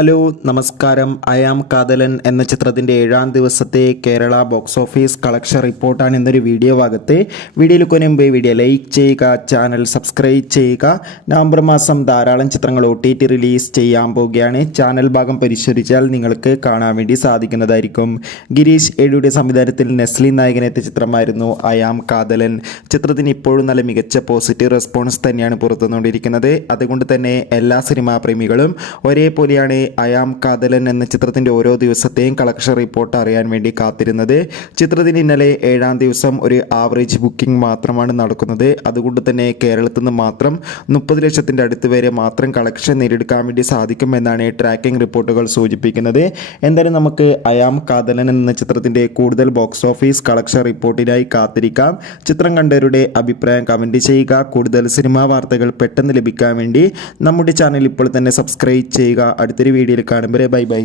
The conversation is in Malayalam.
ഹലോ നമസ്കാരം. അയാം കാതലൻ എന്ന ചിത്രത്തിൻ്റെ 7-ാം ദിവസത്തെ കേരള ബോക്സ് ഓഫീസ് കളക്ഷൻ റിപ്പോർട്ടാണ് ഇന്നൊരു വീഡിയോ ഭാഗത്ത്. വീഡിയോയിൽ മുമ്പ് വീഡിയോ ലൈക്ക് ചെയ്യുക, ചാനൽ സബ്സ്ക്രൈബ് ചെയ്യുക. നവംബർ മാസം ധാരാളം ചിത്രങ്ങൾ OTT റിലീസ് ചെയ്യാൻ പോവുകയാണ്. ചാനൽ ഭാഗം പരിശോധിച്ചാൽ നിങ്ങൾക്ക് കാണാൻ വേണ്ടി സാധിക്കുന്നതായിരിക്കും. ഗിരീഷ് ഏടിയുടെ സംവിധാനത്തിൽ നെസ്ലി നായകനെത്തിയ ചിത്രമായിരുന്നു അയാം കാതലൻ. ചിത്രത്തിന് ഇപ്പോഴും നല്ല മികച്ച പോസിറ്റീവ് റെസ്പോൺസ് തന്നെയാണ് പുറത്തുവന്നുകൊണ്ടിരിക്കുന്നത്. അതുകൊണ്ട് തന്നെ എല്ലാ സിനിമാ പ്രേമികളും ഒരേപോലെയാണ് അയാം കാതലൻ എന്ന ചിത്രത്തിൻ്റെ ഓരോ ദിവസത്തെയും കളക്ഷൻ റിപ്പോർട്ട് അറിയാൻ വേണ്ടി കാത്തിരുന്നത്. ചിത്രത്തിന് ഇന്നലെ 7-ാം ദിവസം ഒരു ആവറേജ് ബുക്കിംഗ് മാത്രമാണ് നടക്കുന്നത്. അതുകൊണ്ട് തന്നെ കേരളത്തിൽ നിന്ന് മാത്രം 30 ലക്ഷത്തിൻ്റെ അടുത്ത് വരെ മാത്രം കളക്ഷൻ നേടിയെടുക്കാൻ വേണ്ടി സാധിക്കുമെന്നാണ് ട്രാക്കിംഗ് റിപ്പോർട്ടുകൾ സൂചിപ്പിക്കുന്നത്. എന്തായാലും നമുക്ക് അയാം കാതലൻ എന്ന ചിത്രത്തിൻ്റെ കൂടുതൽ ബോക്സ് ഓഫീസ് കളക്ഷൻ റിപ്പോർട്ടിനായി കാത്തിരിക്കാം. ചിത്രം കണ്ടവരുടെ അഭിപ്രായം കമൻറ്റ് ചെയ്യുക. കൂടുതൽ സിനിമാ വാർത്തകൾ പെട്ടെന്ന് ലഭിക്കാൻ വേണ്ടി നമ്മുടെ ചാനൽ ഇപ്പോൾ തന്നെ സബ്സ്ക്രൈബ് ചെയ്യുക. അടുത്തൊരു വീഡിയോയിൽ കാണുമ്പോൾ ബൈ ബൈ.